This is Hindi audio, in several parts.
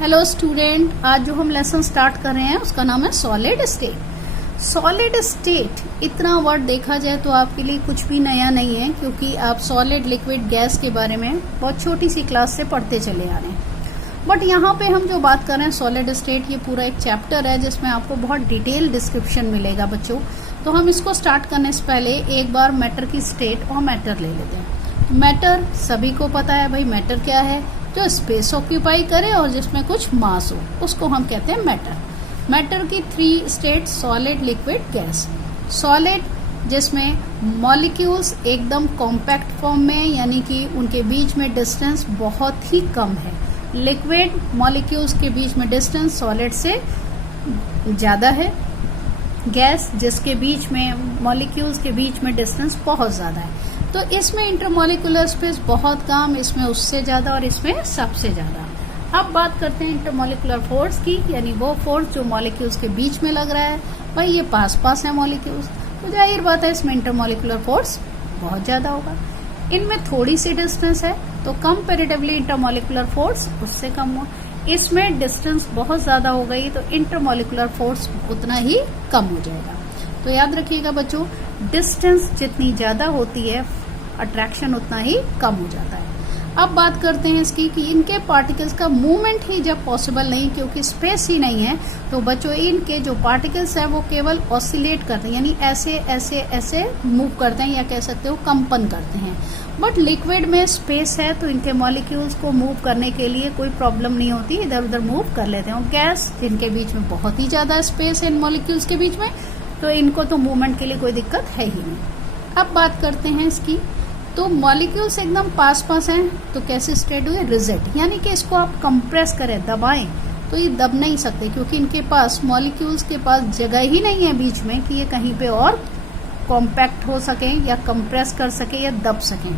हेलो स्टूडेंट, आज जो हम लेसन स्टार्ट कर रहे हैं उसका नाम है सॉलिड स्टेट। सॉलिड स्टेट इतना वर्ड देखा जाए तो आपके लिए कुछ भी नया नहीं है, क्योंकि आप सॉलिड लिक्विड गैस के बारे में बहुत छोटी सी क्लास से पढ़ते चले आ रहे हैं। बट यहाँ पे हम जो बात कर रहे हैं सॉलिड स्टेट, ये पूरा एक चैप्टर है जिसमें आपको बहुत डिटेल डिस्क्रिप्शन मिलेगा बच्चों। तो हम इसको स्टार्ट करने से पहले एक बार मैटर की स्टेट और मैटर ले लेते हैं। मैटर सभी को पता है भाई, मैटर क्या है? जो स्पेस ऑक्यूपाई करे और जिसमें कुछ मास हो, उसको हम कहते हैं मैटर। मैटर की 3 state, solid liquid gas. Solid जिसमें मॉलिक्यूल्स एकदम कॉम्पैक्ट फॉर्म में, यानी कि उनके बीच में डिस्टेंस बहुत ही कम है। लिक्विड मॉलिक्यूल्स के बीच में डिस्टेंस सॉलिड से ज्यादा है। गैस जिसके बीच में मॉलिक्यूल्स के बीच में डिस्टेंस बहुत ज्यादा है। तो इसमें इंटरमॉलिक्यूलर स्पेस बहुत कम, इसमें उससे ज्यादा और इसमें सबसे ज्यादा। अब बात करते हैं इंटरमॉलिक्यूलर फोर्स की, यानी वो फोर्स जो मॉलिक्यूल्स के बीच में लग रहा है। भाई ये पास पास है मॉलिक्यूल्स, तो जाहिर बात है इसमें इंटरमॉलिक्यूलर फोर्स बहुत ज्यादा होगा। इनमें थोड़ी सी डिस्टेंस है तो कंपैरेटिवली इंटरमॉलिक्यूलर फोर्स उससे कम हो। इसमें डिस्टेंस बहुत ज्यादा हो गई तो इंटरमॉलिक्यूलर फोर्स उतना ही कम हो जाएगा। तो याद रखिएगा बच्चों, डिस्टेंस जितनी ज्यादा होती है अट्रैक्शन उतना ही कम हो जाता है। अब बात करते हैं इसकी कि इनके पार्टिकल्स का मूवमेंट ही जब पॉसिबल नहीं, क्योंकि स्पेस ही नहीं है, तो बच्चों इनके जो पार्टिकल्स है वो केवल ऑसिलेट करते हैं, यानी ऐसे ऐसे ऐसे मूव करते हैं, या कह सकते हो कंपन करते हैं। बट लिक्विड में स्पेस है तो इनके मॉलिक्यूल्स को मूव करने के लिए कोई प्रॉब्लम नहीं होती, इधर उधर मूव कर लेते हैं। और गैस जिनके बीच में बहुत ही ज्यादा स्पेस है इन मॉलिक्यूल्स के बीच में, तो इनको तो मूवमेंट के लिए कोई दिक्कत है ही नहीं। अब बात करते हैं इसकी, तो मॉलिक्यूल्स एकदम पास पास हैं तो कैसे स्टेट हुए? रिजिड, यानी कि इसको आप कंप्रेस करें, दबाएं तो ये दब नहीं सकते, क्योंकि इनके पास मॉलिक्यूल्स के पास जगह ही नहीं है बीच में कि ये कहीं पे और कॉम्पैक्ट हो सके या कंप्रेस कर सके या दब सकें।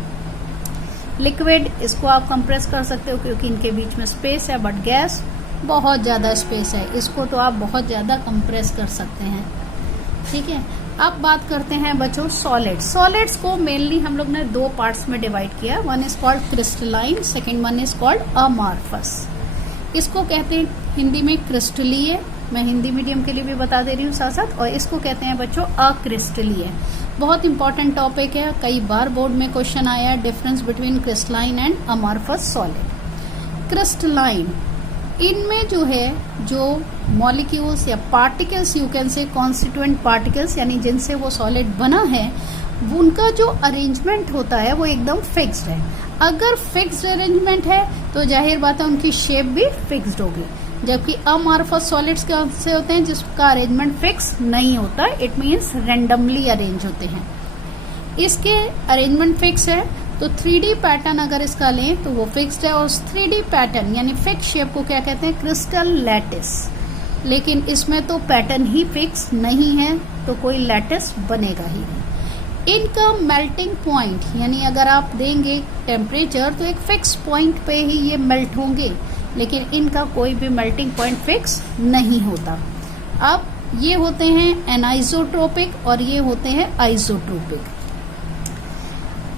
लिक्विड इसको आप कंप्रेस कर सकते हो क्योंकि इनके बीच में स्पेस है, बट गैस बहुत ज्यादा स्पेस है, इसको तो आप बहुत ज्यादा कंप्रेस कर सकते हैं। ठीक है, अब बात करते हैं बच्चों सॉलिड। सॉलिड्स को मेनली हम लोग ने 2 पार्ट्स में डिवाइड किया। One is called crystalline, second one is called amorphous. इसको कहते हैं हिंदी में क्रिस्टलीय, मैं हिंदी मीडियम के लिए भी बता दे रही हूँ साथ साथ, और इसको कहते हैं बच्चों अक्रिस्टलीय। बहुत इंपॉर्टेंट टॉपिक है, कई बार बोर्ड में क्वेश्चन आया है, difference between crystalline and amorphous solid. Crystalline, इनमें जो है जो मॉलिक्यूल्स या particles, you can say constituent particles, यानी जिनसे वो सॉलिड बना है, उनका जो अरेंजमेंट होता है वो एकदम फिक्स्ड है। अगर फिक्स्ड अरेंजमेंट है तो जाहिर बात है उनकी शेप भी फिक्स्ड होगी, जबकि अमार्फस सॉलिड्स कैसे होते हैं जिसका अरेंजमेंट फिक्स नहीं होता, इट मीन्स रेंडमली अरेंज होते हैं। इसके अरेंजमेंट फिक्स है तो 3D पैटर्न अगर इसका लें तो वो फिक्स्ड है, और 3D पैटर्न यानी फिक्स शेप को क्या कहते हैं? Crystal lattice. लेकिन इसमें तो पैटर्न ही फिक्स नहीं है तो कोई लैटिस बनेगा ही नहीं। इनका मेल्टिंग पॉइंट, यानी अगर आप देंगे टेम्परेचर तो एक फिक्स पॉइंट पे ही ये मेल्ट होंगे, लेकिन इनका कोई भी मेल्टिंग पॉइंट फिक्स नहीं होता। अब ये होते हैं एनाइसोट्रोपिक और ये होते हैं आइसोट्रोपिक।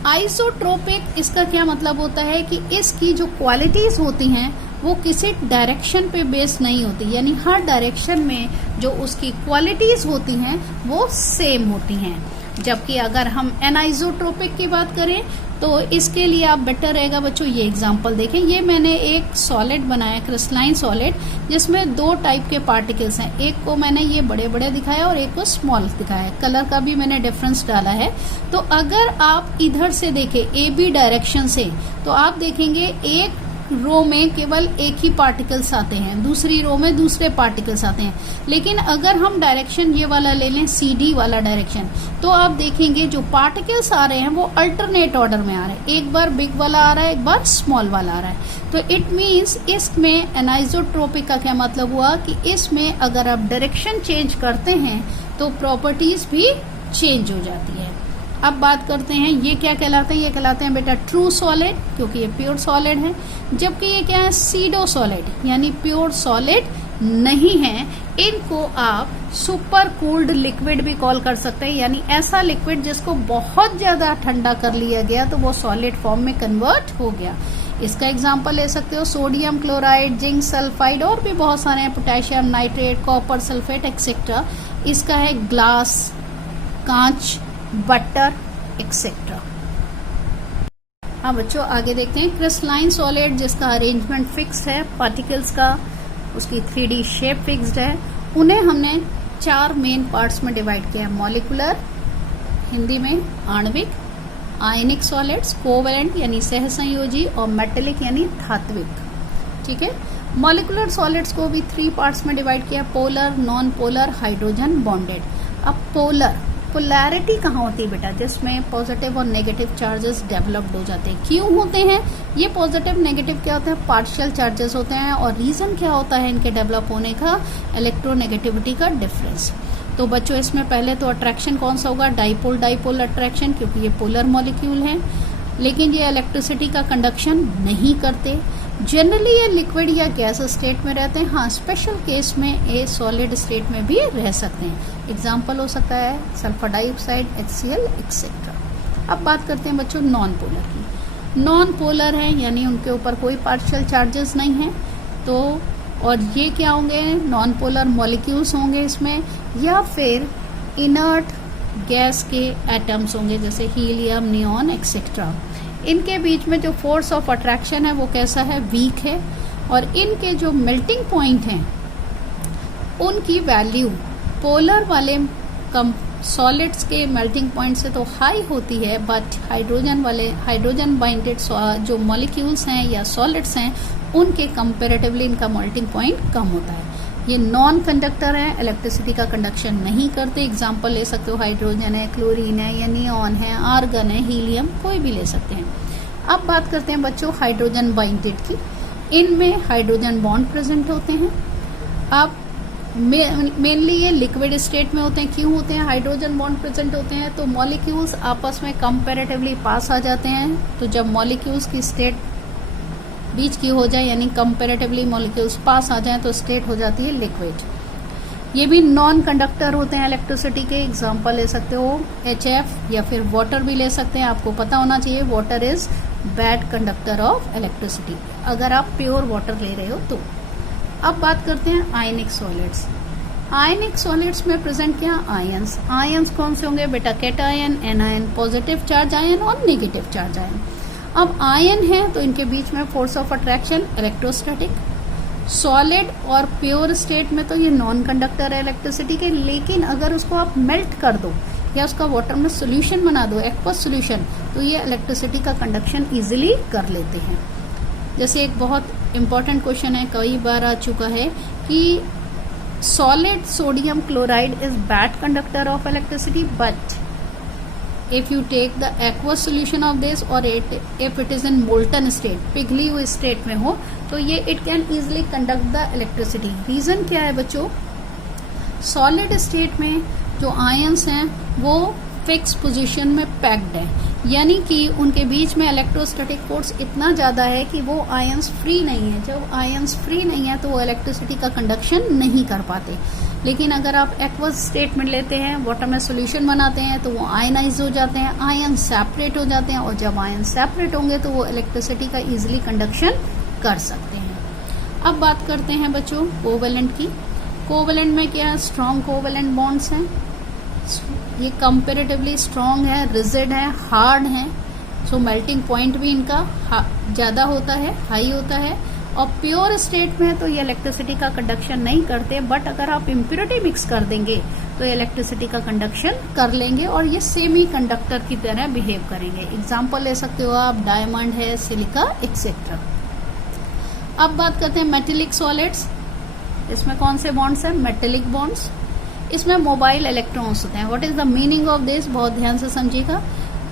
आइसोट्रोपिक, इसका क्या मतलब होता है कि इसकी जो क्वालिटीज होती हैं वो किसी डायरेक्शन पे बेस नहीं होती, यानी हर डायरेक्शन में जो उसकी क्वालिटीज होती हैं वो सेम होती हैं। जबकि अगर हम एनाइसोट्रोपिक की बात करें तो इसके लिए आप बेटर रहेगा बच्चों ये एग्जांपल देखें। ये मैंने एक सॉलिड बनाया, क्रिस्टलाइन सॉलिड, जिसमें 2 टाइप के पार्टिकल्स हैं। एक को मैंने ये बड़े बड़े दिखाया और एक को स्मॉल दिखाया, कलर का भी मैंने डिफरेंस डाला है। तो अगर आप इधर से देखें AB डायरेक्शन से, तो आप देखेंगे एक रो में केवल एक ही पार्टिकल्स आते हैं, दूसरी रो में दूसरे पार्टिकल्स आते हैं। लेकिन अगर हम डायरेक्शन ये वाला ले लें, CD वाला डायरेक्शन, तो आप देखेंगे जो पार्टिकल्स आ रहे हैं वो अल्टरनेट ऑर्डर में आ रहे हैं, एक बार बिग वाला आ रहा है, एक बार स्मॉल वाला आ रहा है। तो इट मीन्स इसमें एनाइसोट्रोपिक का क्या मतलब हुआ कि इसमें अगर आप डायरेक्शन चेंज करते हैं तो प्रॉपर्टीज भी चेंज हो जाती है। अब बात करते हैं ये क्या कहलाते हैं? ये कहलाते हैं बेटा ट्रू सॉलिड, क्योंकि ये प्योर सॉलिड है। जबकि ये क्या है? सीडो सॉलिड, यानी प्योर सॉलिड नहीं है। इनको आप सुपर कूल्ड लिक्विड भी कॉल कर सकते हैं, यानी ऐसा लिक्विड जिसको बहुत ज्यादा ठंडा कर लिया गया तो वो सॉलिड फॉर्म में कन्वर्ट हो गया। इसका एग्जाम्पल ले सकते हो सोडियम क्लोराइड, जिंक सल्फाइड और भी बहुत सारे हैं, potassium nitrate, copper sulphate etcetera. इसका है ग्लास, कांच, बटर एक्सेट्रा। हाँ बच्चों आगे देखते हैं क्रिस्टलाइन सॉलिड जिसका अरेंजमेंट फिक्स है, पार्टिकल्स का उसकी 3D शेप फिक्स्ड है, उन्हें हमने 4 मेन पार्ट्स में डिवाइड किया है। मॉलिकुलर, हिंदी में आणविक, आयनिक सॉलिड्स, कोवेलेंट यानी सहसंयोजी, और मेटेलिक यानी धात्विक। ठीक है, मॉलिकुलर सॉलिड्स को भी 3 पार्ट्स में डिवाइड किया, polar, non polar, hydrogen bonded. अब पोलर, पोलैरिटी कहाँ होती है बेटा? जिसमें पॉजिटिव और नेगेटिव चार्जेस डेवलप्ड हो जाते हैं। क्यों होते हैं ये पॉजिटिव नेगेटिव? क्या होता है? पार्शियल चार्जेस होते हैं। और रीजन क्या होता है इनके डेवलप होने का? इलेक्ट्रोनेगेटिविटी का डिफरेंस। तो बच्चों इसमें पहले तो अट्रैक्शन कौन सा होगा? डाइपोल डाइपोल अट्रैक्शन, क्योंकि ये पोलर मॉलिक्यूल है, लेकिन ये इलेक्ट्रिसिटी का कंडक्शन नहीं करते। जनरली ये लिक्विड या गैस स्टेट में रहते हैं। हाँ, स्पेशल केस में ये सॉलिड स्टेट में भी रह सकते हैं। एग्जाम्पल हो सकता है सल्फर डाइऑक्साइड, HCl एक्सेट्रा। अब बात करते हैं बच्चों नॉन पोलर की। नॉन पोलर है यानी उनके ऊपर कोई पार्शियल चार्जेस नहीं है। तो और ये क्या होंगे? नॉन पोलर मॉलिक्यूल्स होंगे इसमें, या फिर इनर्ट गैस के एटम्स होंगे जैसे हीलियम, नियॉन एक्सेट्रा। इनके बीच में जो फोर्स ऑफ अट्रैक्शन है वो कैसा है? वीक है। और इनके जो मेल्टिंग पॉइंट हैं उनकी वैल्यू पोलर वाले सॉलिड्स के मेल्टिंग पॉइंट से तो हाई होती है, बट हाइड्रोजन बाइंडेड जो मॉलिक्यूल्स हैं या सॉलिड्स हैं उनके कंपैरेटिवली इनका मेल्टिंग पॉइंट कम होता है। ये नॉन कंडक्टर है, इलेक्ट्रिसिटी का कंडक्शन नहीं करते। एग्जाम्पल ले सकते हो हाइड्रोजन है, क्लोरीन है, या नियॉन है, आर्गन है, हीलियम, कोई भी ले सकते हैं। अब बात करते हैं बच्चों हाइड्रोजन बाइंडेड की। इनमें हाइड्रोजन बॉन्ड प्रेजेंट होते हैं। अब मेनली ये लिक्विड स्टेट में होते हैं। क्यों होते हैं? हाइड्रोजन बॉन्ड प्रेजेंट होते हैं तो मॉलिक्यूल्स आपस में कंपैरेटिवली पास आ जाते हैं। तो जब मॉलिक्यूल्स की स्टेट बीच की हो जाए यानी कंपैरेटिवली मॉलिक्यूल्स पास आ जाएं तो स्टेट हो जाती है लिक्विड। ये भी नॉन कंडक्टर होते हैं इलेक्ट्रिसिटी के। एग्जांपल ले सकते हो HF, या फिर वाटर भी ले सकते हैं। आपको पता होना चाहिए water is bad conductor of electricity अगर आप प्योर वाटर ले रहे हो तो। अब बात करते हैं आयनिक सॉलिड्स। आयनिक सॉलिड्स में प्रेजेंट क्या? आयंस। आयंस कौन से होंगे बेटा? Cation, anion, positive charge ion और नेगेटिव चार्ज आयन। अब आयन है तो इनके बीच में force of attraction electrostatic. Solid और प्योर स्टेट में तो ये नॉन कंडक्टर है इलेक्ट्रिसिटी के, लेकिन अगर उसको आप मेल्ट कर दो या उसका वाटर में सोल्यूशन बना दो, एक्वस सोल्यूशन, तो ये इलेक्ट्रिसिटी का कंडक्शन इजीली कर लेते हैं। जैसे एक बहुत इंपॉर्टेंट क्वेश्चन है, कई बार आ चुका है कि solid sodium chloride is bad conductor of electricity, but if you take the aqueous solution of this or if it is in molten state, पिघली हुई स्टेट में हो, तो ये it can easily conduct the electricity। Reason क्या है बच्चों? सॉलिड स्टेट में जो आयंस हैं वो फिक्स पोजीशन में पैक्ड है, यानी कि उनके बीच में इलेक्ट्रोस्टैटिक फोर्स इतना ज्यादा है कि वो आयंस फ्री नहीं है। जब आयंस फ्री नहीं है तो वो इलेक्ट्रिसिटी का कंडक्शन नहीं कर पाते। लेकिन अगर आप एक्वस स्टेट में लेते हैं, वाटर में सोल्यूशन बनाते हैं, तो वो आयनाइज हो जाते हैं, आयन सेपरेट हो जाते हैं, और जब आयन सेपरेट होंगे तो वो इलेक्ट्रिसिटी का इजीली कंडक्शन कर सकते हैं। अब बात करते हैं बच्चों कोवेलेंट की। कोवेलेंट में क्या है? स्ट्रॉन्ग कोवेलेंट बॉन्ड्स हैं। ये कंपेरेटिवली स्ट्रॉन्ग है, रिजिड है, हार्ड है, सो मेल्टिंग पॉइंट भी इनका ज्यादा होता है, हाई होता है। और प्योर स्टेट में तो ये इलेक्ट्रिसिटी का कंडक्शन नहीं करते, बट अगर आप इम्प्योरिटी मिक्स कर देंगे तो ये इलेक्ट्रिसिटी का कंडक्शन कर लेंगे और ये सेमी कंडक्टर की तरह बिहेव करेंगे। एग्जाम्पल ले सकते हो आप, डायमंड है, सिलिका एक्सेट्रा। अब बात करते हैं मेटेलिक सॉलिड्स। इसमें कौन से बॉन्ड्स हैं? Metallic bonds. इसमें मोबाइल इलेक्ट्रॉन्स होते हैं। What is the meaning of this? बहुत ध्यान से समझिएगा।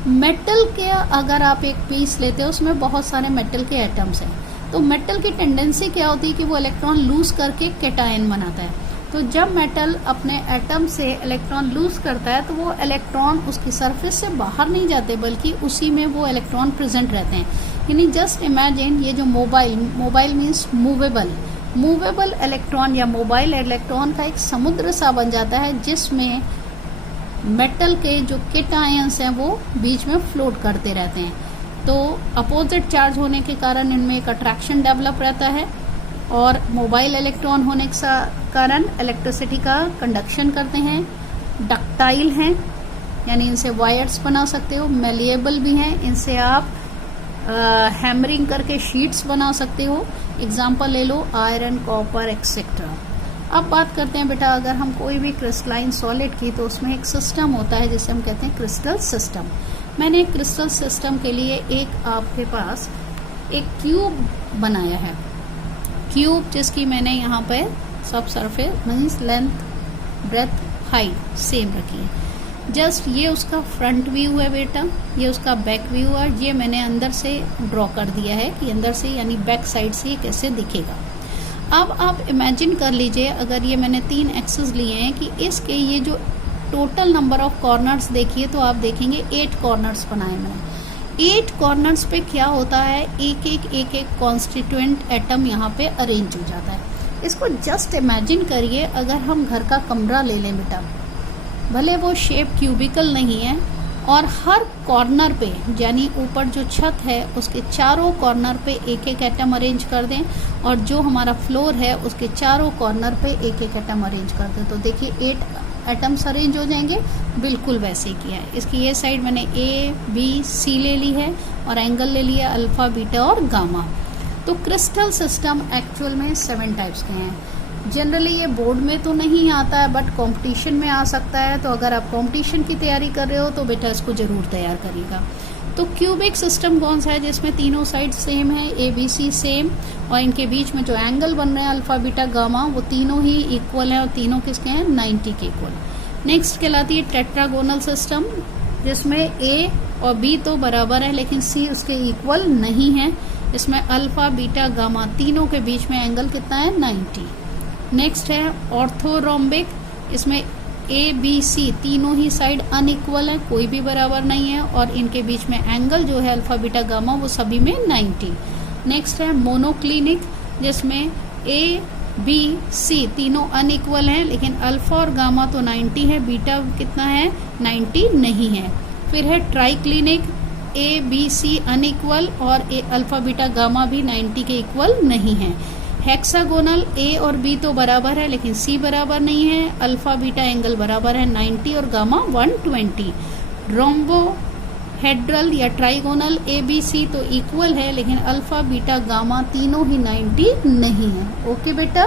मेटल के अगर आप एक पीस लेते हो उसमें बहुत सारे मेटल के एटम्स हैं, तो मेटल की टेंडेंसी क्या होती है कि वो इलेक्ट्रॉन लूज करके कैटायन बनाता है। तो जब मेटल अपने एटम से इलेक्ट्रॉन लूज करता है तो वो इलेक्ट्रॉन उसकी सरफेस से बाहर नहीं जाते, बल्कि उसी में वो इलेक्ट्रॉन प्रेजेंट रहते हैं। यानी जस्ट इमेजिन ये जो मोबाइल मीन्स मूवेबल इलेक्ट्रॉन या मोबाइल इलेक्ट्रॉन का एक समुद्र सा बन जाता है, जिसमें मेटल के जो कैटायंस हैं वो बीच में फ्लोट करते रहते हैं। तो अपोजिट चार्ज होने के कारण इनमें एक अट्रैक्शन डेवलप रहता है और मोबाइल इलेक्ट्रॉन होने के कारण इलेक्ट्रिसिटी का कंडक्शन करते हैं। डक्टाइल हैं, यानी इनसे वायर्स बना सकते हो। मेलिएबल भी हैं, इनसे आप हैमरिंग करके शीट्स बना सकते हो। एग्जाम्पल ले लो आयरन, कॉपर एक्सेट्रा। अब बात करते हैं बेटा, अगर हम कोई भी क्रिस्टलाइन सॉलिड की तो उसमें एक सिस्टम होता है जिसे हम कहते हैं क्रिस्टल सिस्टम। मैंने एक क्रिस्टल सिस्टम के लिए एक आपके पास एक क्यूब बनाया है। क्यूब जिसकी मैंने यहाँ पे सब surface means length, breadth, height same रखी है। जस्ट ये उसका फ्रंट व्यू है बेटा, ये उसका बैक व्यू है। ये मैंने अंदर से ड्रॉ कर दिया है कि अंदर से यानी बैक साइड से ये कैसे दिखेगा। अब आप इमेजिन कर लीजिए, अगर ये मैंने 3 एक्सेस लिए हैं कि इसके ये जो टोटल नंबर ऑफ कॉर्नर्स देखिए तो आप देखेंगे 8 कॉर्नर्स बनाए मैंने। 8 कॉर्नर्स पे क्या होता है, एक एक कॉन्स्टिट्यूएंट एटम यहाँ पे अरेंज हो जाता है। इसको जस्ट इमेजिन करिए, अगर हम घर का कमरा ले लें बेटा, भले वो शेप क्यूबिकल नहीं है और हर कॉर्नर पे यानी ऊपर जो छत है उसके चारों कॉर्नर पे एक एक एटम अरेंज कर दें और जो हमारा फ्लोर है उसके चारों कॉर्नर पे एक एक एटम अरेंज कर दें, तो देखिए 8 एटम्स अरेंज हो जाएंगे। बिल्कुल वैसे ही किया है। इसकी ये साइड मैंने ए बी सी ले ली है और एंगल ले लिया अल्फा, बीटा और गामा। तो क्रिस्टल सिस्टम एक्चुअल में 7 टाइप्स के हैं। जनरली ये बोर्ड में तो नहीं आता है बट कंपटीशन में आ सकता है, तो अगर आप कंपटीशन की तैयारी कर रहे हो तो बेटा इसको जरूर तैयार करिएगा। तो क्यूबिक सिस्टम कौन सा है, जिसमें तीनों साइड सेम है, ए बी सी सेम, और इनके बीच में जो एंगल बन रहे हैं अल्फा, बीटा, गामा, वो तीनों ही इक्वल हैं और तीनों किसके हैं, 90 के इक्वल। नेक्स्ट कहलाती है टेट्रागोनल सिस्टम, जिसमें ए और बी तो बराबर है लेकिन सी उसके इक्वल नहीं है। इसमें अल्फा, बीटा, गामा तीनों के बीच में एंगल कितना है, 90। नेक्स्ट है ऑर्थोरोम्बिक, इसमें ए बी सी तीनों ही साइड अनइक्वल है, कोई भी बराबर नहीं है और इनके बीच में एंगल जो है अल्फा, बीटा, गामा वो सभी में 90। नेक्स्ट है मोनोक्लिनिक, जिसमें ए बी सी तीनों अनइक्वल हैं लेकिन अल्फा और गामा तो 90 है, बीटा कितना है, 90 नहीं है। फिर है triclinic, A B C unequal और अल्फा, बीटा, गामा भी 90 के इक्वल नहीं है। हेक्सागोनल, ए और बी तो बराबर है लेकिन सी बराबर नहीं है, अल्फा, बीटा एंगल बराबर है 90 और गामा 120। रोम्बोहेड्रल या ट्राइगोनल, ए बी सी तो इक्वल है लेकिन अल्फा, बीटा, गामा तीनों ही 90 नहीं है। ओके बेटा।